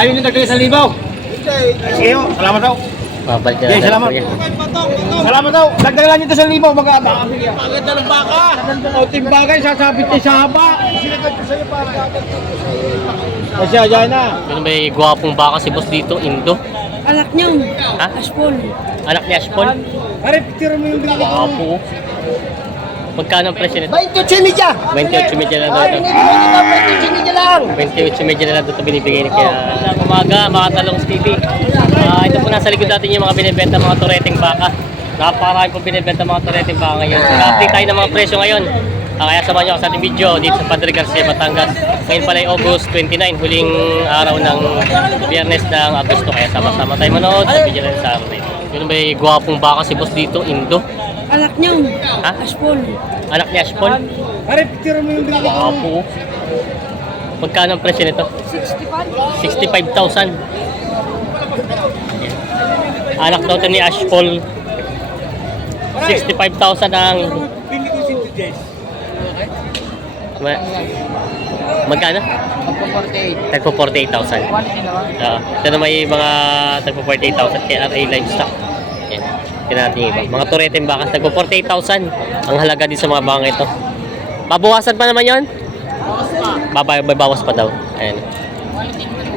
Ayaw nyo nagkaya sa libaw. Sige, salamat daw. Babalik na Okay, natin, salamat. Salamat daw. Dagdagan lang nyo sa libaw. Mga Maganda ng baka. O timbagay, sasabit niya sa haba. Sinagot ko sa'yo para Pasya, dyan na. Yun may gwapong baka si boss dito, Indo. Anak niya, Ha? Aspol. Anak ni Ashpol. Pare, picture mo yung binigay ko. Gwapo. Magkano ang presyo nito? 28 media. 28 medyo lang daw. Ay, binibigay kita 28 media lang. 28 medyo na lang ito binibigay ni kaya uh, umaga, mga talong TV. Ah, ito po nasa likod natin yung mga binibenta mga tureteng baka. Napakarami po binibenta mga tureteng baka ngayon. Nag-update tayo ng mga presyo ngayon. Ah, kaya samahan nyo ako sa ating video dito sa Padre Garcia, Batangas. Ngayon pala ay August 29, huling araw ng biyernes ng Agosto. Kaya sama-sama tayo manood sa video na sa araw na ito. Yun may gwapong baka si boss dito, Indo. Anak niya, Ha? Aspol. Anak ni Ashpol. Pare, picture mo yung binigay ko. Magkano ang presyo nito? 65. 65,000. Anak daw ito ni Ashpol. 65,000 ang... Bili ko si Jess. Ma magkano? Tagpo 48,000. Ah, ito na may mga tagpo 48,000 kay RA Livestock. Yan. Natin iba. Mga tureteng bakas, tagpo 48,000 ang halaga din sa mga baka ito. Babawasan pa naman yon? Babay, may bawas pa daw. Ayan.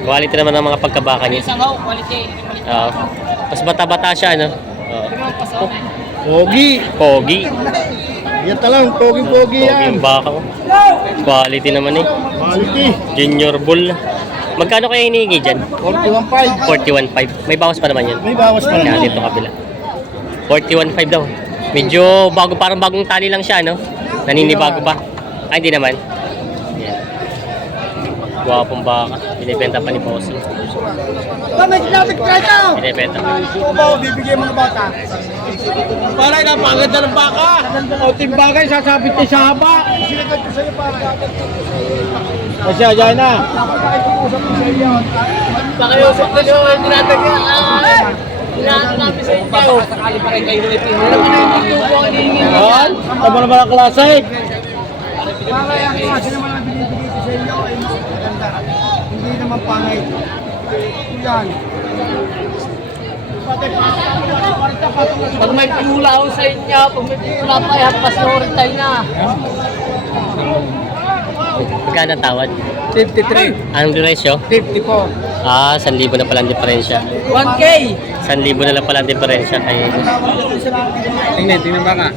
Quality naman ng mga pagkabaka niya. Oo. Mas bata-bata siya, no? Oo. Pogi. Pogi. Yan talang, pogi-pogi Pogi yan. yung baka ko. Quality naman eh. Quality. Junior bull. Magkano kaya hinihingi dyan? 41.5. 41.5. May bawas pa naman yun. May bawas pa naman. dito kabila. 41.5 daw. Medyo bago, parang bagong tali lang siya, no? Naninibago pa. Ay, hindi naman. Yan. Gwapong baka. Binibenta pa ni Bossing. Kami, lapit ka ito. Binibenta pa. Ito ba o bibigyan mo ng bata? Para napaganda ng baka. O timbagay, sasabit niya sa haba. Sinagot ko sa'yo para Pasya, dyan na. Pakiusap na siya, tinatagyan. Hinahanap namin sa inyo. Sakali pa rin kayo ulit. Yan. Tama naman ang klase. Para yung klase naman ang binibigay ko sa inyo ay mas maganda. Hindi naman pangit. Yan. Pag may pinula ako sa inyo, pag may pinula pa, ihampas na orin tayo na. Magkano ang tawad? 53. Anong presyo? 54. Ah, 1,000 na pala ang diferensya. 1K! 1,000 na lang pala ang diferensya kay Tingnan, tingnan ba ka?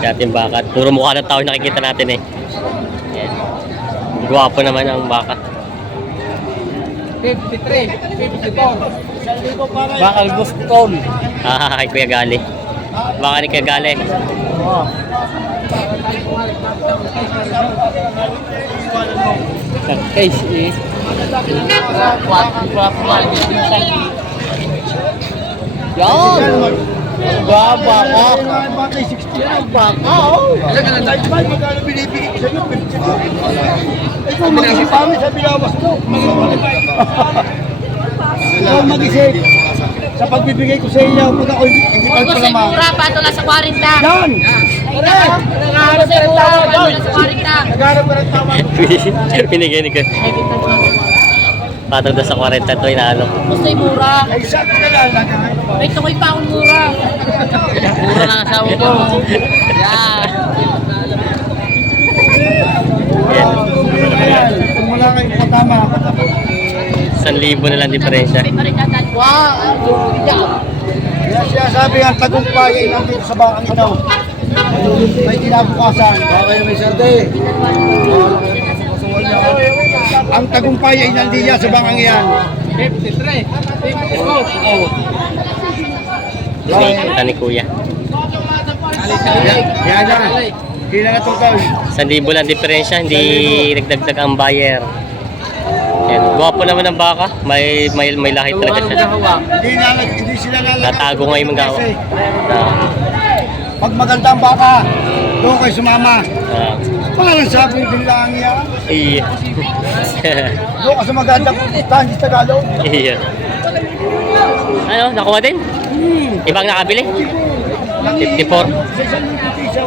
Ayan, ating baka. Puro mukha ng tao yung nakikita natin eh. Ayan. Gwapo naman ang baka. 53. 54. Bakal Boston. Ah, kay Kuya Gali. Baka ni Kuya Gali. Case is... Yan! Baba ka. Baka 60. Baka! Talaga na tayo. Magkano binibigay ko sa inyo? 55. Ikaw mag-isip kami sa binawas mo. Ikaw mag-isip. Sa pagbibigay ko sa inyo, pag ako hindi pa Huwag pala ma... mura, pato lang sa 40. Yan! Nakaharap ka lang sa 40. Nagharap ka ng tama. Binigay ni Kuya. Patag daw sa 40 ito, inaano. Gusto yung mura. Ay, sabi ka lang. May tukoy pa akong mura. Mura lang asawa ko. Yan. Ayan. Kung wala kayong patama, 1,000 na lang diferensya. Kaya siya sabi ang tagumpay ay nandito sa bakang ito. May kinabukasan. Bakit may sarte? Ang tagumpay ay nandiyan sa bakang iyan. 53. 54. Binigay ni Kuya. Yan na. Hindi na total. 1,000 lang diferensya, hindi nagdagdag ang buyer. Yan. Gwapo naman ang baka. May, may, may lahi talaga siya. Hindi na hindi sila lalagay. Tatago nga yung mga Kasi Ah, Pag maganda ang baka, doon kayo sumama. ah, Parang sabi din lang yan. iya. Doon ka sa magandang pupunta, hindi sa Tagalog. iya. Ano, nakuha din? Ibang nakabili? 54. Sa isang libo piso.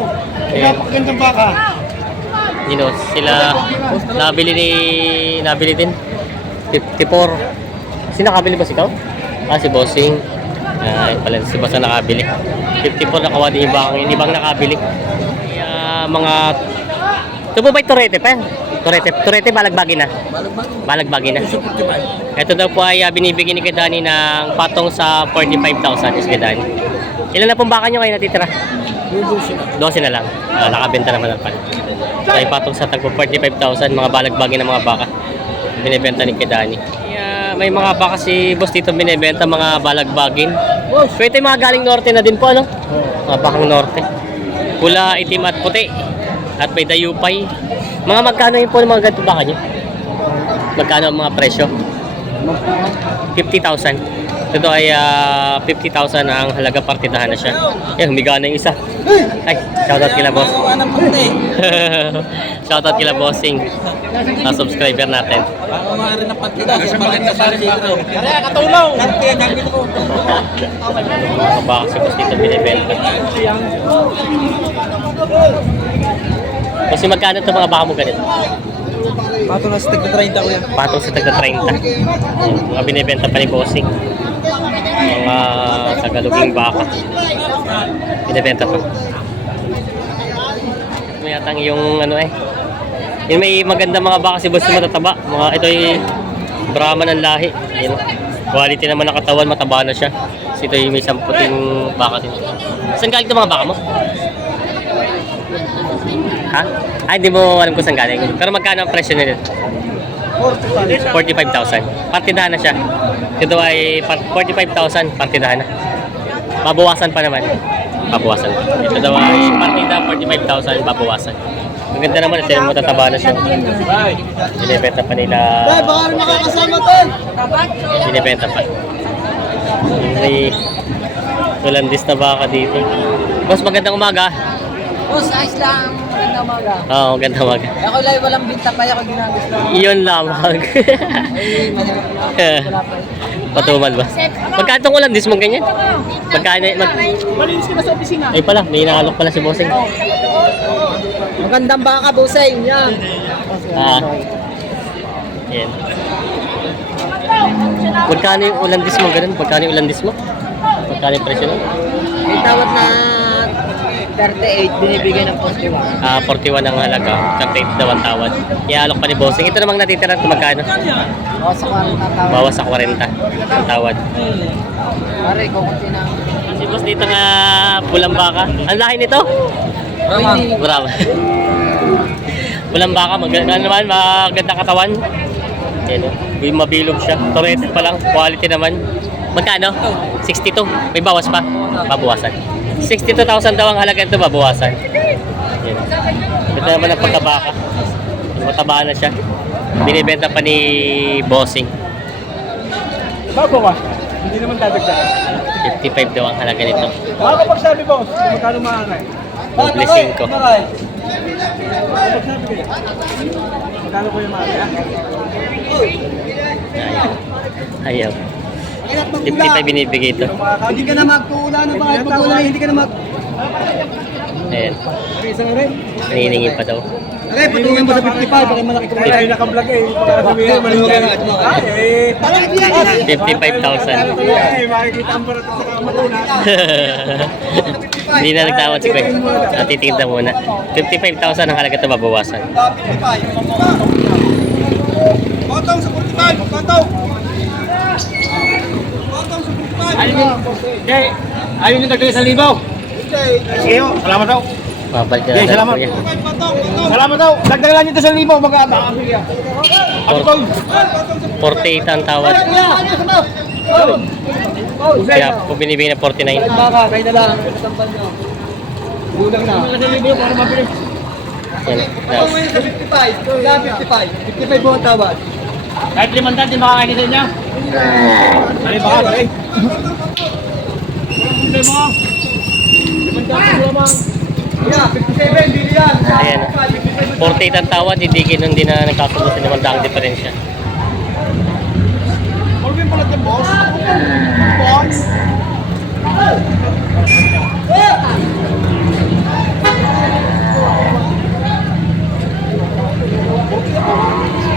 Napakagandang baka. You know, sila nabili ni nabili din 54 Sino nakabili ba ikaw? Ah, si Bossing. Ah, yun pala, si Boss nakabili. 54 na kawa din ibang, yung ibang nakabili. Kaya mga... Ito po ba yung Torete pa? Torete, Torete balagbagi na. Balagbagi na. Ito daw po ay ah, binibigyan ni Kedani ng patong sa 45,000 is Kedani. Ilan na pong baka nyo ngayon natitira? 12 na lang. Ah, nakabenta naman ang pan. Ay patong sa tagpo 45,000 mga balagbagi ng mga baka. Binibenta ni Kedani. Kaya may mga baka si boss dito binibenta mga balagbagin. Pwede mga galing norte na din po ano? Mga bakang norte. Pula, itim at puti. At may dayupay. Mga magkano yun po ng mga ganito baka nyo? Magkano ang mga presyo? 50,000. Ito ay ah, 50,000 ang halaga partidahan na siya. Eh, humiga na yung isa. Ay, shoutout kila boss. shoutout kila bossing. Sa subscriber natin. Baka maaari na dito. Kaya katulong! Kaya gamit ko. Baka si boss dito binibenta. Kasi magkano ito mga baka mo ganito? Pato na sa tigna 30 ko yan. Patong sa taga 30. Mga binibenta pa ni bossing. Mga tagaloging baka. Binibenta pa. May yatang yung ano eh. Yung may maganda mga baka si boss matataba. Mga ito yung Brahman ng lahi. Yun. Quality naman ng katawan, mataba na siya. Kasi ito yung may samputing baka din. Saan galing mga baka mo? Ha? Ay, hindi mo alam kung saan galing. Pero magkano ang presyo nila? 45,000. Partidahan na siya. Ito ay par- 45,000 partidahan na. Babawasan pa naman. Babawasan. Ito daw ay partida 45,000 babawasan. Ang ganda naman, ito yung matataba na siya. Binibenta pa nila. baka rin makakasama to. Binibenta pa. May Tulandis na baka dito. Boss, magandang umaga. Boss, ayos lang. Maganda umaga. Oo, magandang umaga. Ako lang walang binta pa ako ginagusto. Iyon lamang. Ay, mahirap na. Patumal ba? Magkano itong ulam? Dis mo ganyan? Magkano? Mag... Malinis ka na sa opisina. Ay pala, may nakalok pala si Bossing. Magandang baka, bossing. Yan. Ah. Yan. Magkano yung ulandis mo ganun? Magkano yung ulandis mo? Magkano yung presyo nun? May tawad na 38, binibigay ng 41. Ah, 41 ang halaga. 38 daw ang tawad. Ialok pa ni Bossing. Ito namang natitira kung magkano? O, sa 40 tawad. Bawas sa 40 ang tawad. Pare, kukunti na. Si Boss dito nga pulang baka. Ang lahi nito? Brahma. Bravo. Pulang baka, maganda naman, maganda katawan. Yan o. Yung mabilog siya. Torete pa lang, quality naman. Magkano? 62. May bawas pa? Babawasan. 62,000 daw ang halaga nito, babawasan. Yan. Ito naman ang pagkabaka. Mataba na siya. Binibenta pa ni Bossing. Bago ka. Hindi naman dadagdagan. 55 daw ang halaga nito. Baka kapag sabi boss, kung magkano maangay. Doble 5. Kapag sabi kayo, magkano ko yung maangay? Ayaw. 55 binibigay ito. Hindi ka na magkuula na ba? Pagkuula, hindi ka na mag... Ayan. Naniningin pa daw. Okay, patungin mo sa 55 para malaki. Wala yung nakablog eh. Baka sabihin, mali ka na. Ay, eh. 55,000. Ay, makikita ang barat sa kamatuna. Hindi na nagtawad si Gwen. Natitigil na muna. 55,000 ang halaga ito mabawasan. Botong sa 45, botong. Ayun yung, okay. Ayun yung dagdag sa libaw. Sige, salamat daw. Mabalik na Okay, salamat. Salamat daw. Dagdag lang nyo sa libaw, mag-aabang. Ano ko? 48 ang tawad. Kaya po binibigay na 49. Baka, kayo na lang. Katambal nyo. Gulang na. Sa libaw para mabilis. Yan. Tapos, 55, wala 55. 55 po ang tawad. Kahit limandaan, di makakain din niya. Ay, baka, ay. Hindi mo. Limandaan, lamang. Yeah, 57, bili yan. ayan. 48 ang tawad, hindi ganun din na nagkasundo sa 500 diferensya. Marvin pala yung boss. Boss.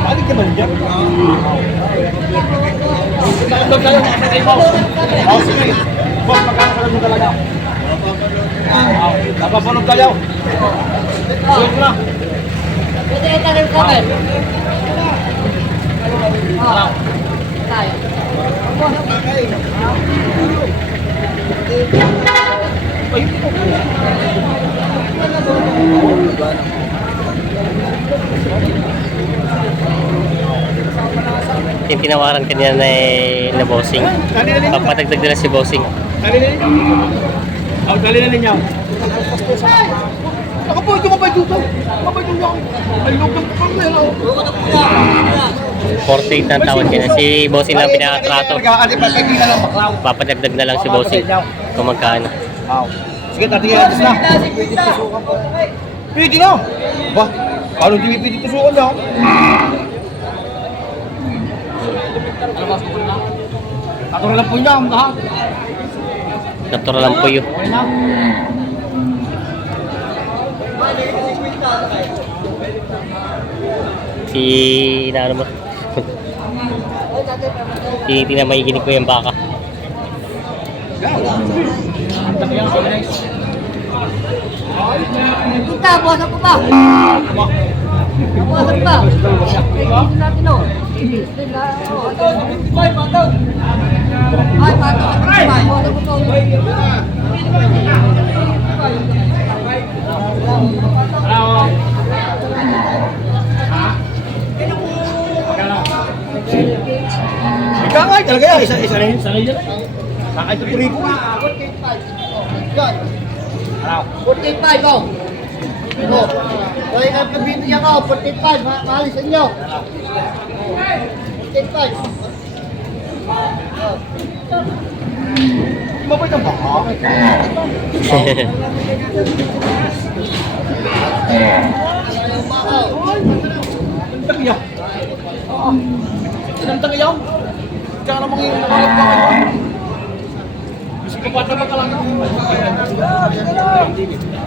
Balik ka ba dyan? Tayo. Oh. Boss, ka lang talaga? Napapanood tayo. Sulit mo na. Pwede itanim ko eh. Tayo. Yung tinawaran kanina na, na bossing. Na. Papatagdag nila si bossing. Dali na ninyo. Oh, dali na ninyo. Ako po, ito mabay dito. Mabay dito ako. Ay, loob ng pangyan ako. 48 na tawad ka na. Si bossing lang pinakatrato. Nag-aari pa kayo na lang na si bossing. Kung magkano. Sige, tatingin natin na. Pwede na. Ba? Paano di pwede tusukan na? Ako na lang po niya, lahat. Natural lang po yun. Okay na. Si... Inaano mo? Tinitingnan makikinig ko yung baka. Kita, buwasan ko pa. Buwasan pa. Tignan natin o. Ko. Ikaw nga, talaga yan. Isa, isa na yun. Isa na yun. Sakay ito puri ko eh. Ano? 45 oh. Oh. Kaya nga pabibigyan ko, 45. Ma maalis sa inyo. 45. Mabait ang baka. Ang tagiya. Ang tagiya. Kaya namang yung nakalap ka. Gusto ko pa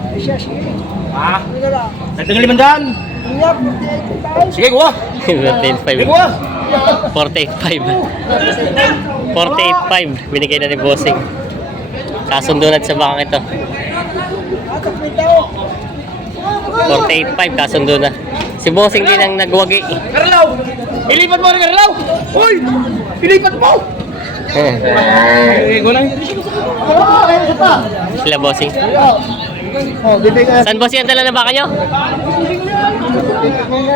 naman ka lang. Ah, nagdagal limandaan. Sige, kuha. Sige, 45. kuha. 48.5. 48.5. Binigay na ni bossing. Kasundo na sa baka ito. 48.5 kasundo na. Si bossing din ang nagwagi. Karlaw! Ilipat mo rin, Karlaw! Uy! Ilipat mo! Eh, gulang. Sila bossing. Oh, bibigyan. San bossing ang dala ng baka nyo?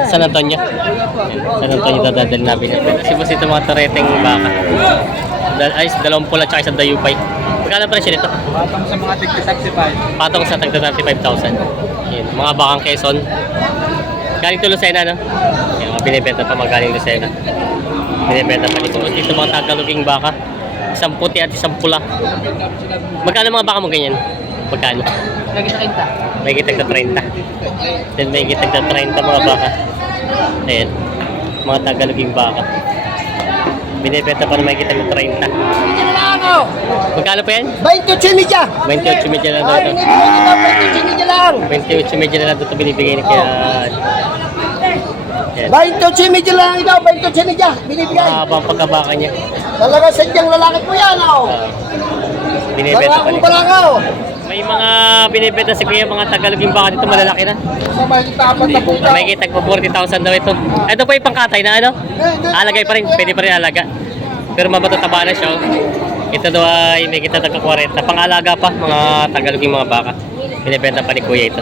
San Antonio. San Antonio dadadal namin. Si boss ito mga toreteng baka. Dal ay, dalawang pula tsaka isang dayupay. Magkano presyo nito? Patang sa mga tig-65. Patong sa tagda 35,000. Yun, mga bakang Quezon. Galing to Lucena, no? Yung mga binibenta pa mga galing Lucena. Binibenta pa dito. Dito mga tagaloging baka. Isang puti at isang pula. Magkano mga baka mo ganyan? Magkano? Lagi sa kinta. May kitag na 30. Then may kitag na 30 mga baka. Ayan. Mga tagaloging baka. Binibenta pa na may kitag na 30. Bibigyan lang ako. Magkano pa yan? 28 media. 28 medyo na daw ito. binibigyan kita 28 media lang. 28 medyo na lang ito binibigay ni kaya... Yan. 28 media lang ikaw, 28 media. Binibigay. Mahaba ang pagkabaka niya. Talaga sadyang lalaki po yan, oh. Ah, binibenta pa Lalaki rin. pa lang, oh. May mga binibenta si kuya mga tagaloging baka dito malalaki na. Sa may tapat na po May kitag po 40,000 daw ito. Ito po yung pangkatay na ano? Alagay pa rin, pwede pa rin alaga. Pero mabatataba na siya. oh. Ito daw ay may kita tagka 40. Pangalaga pa, mga tagaloging mga baka. Binibenta pa ni kuya ito.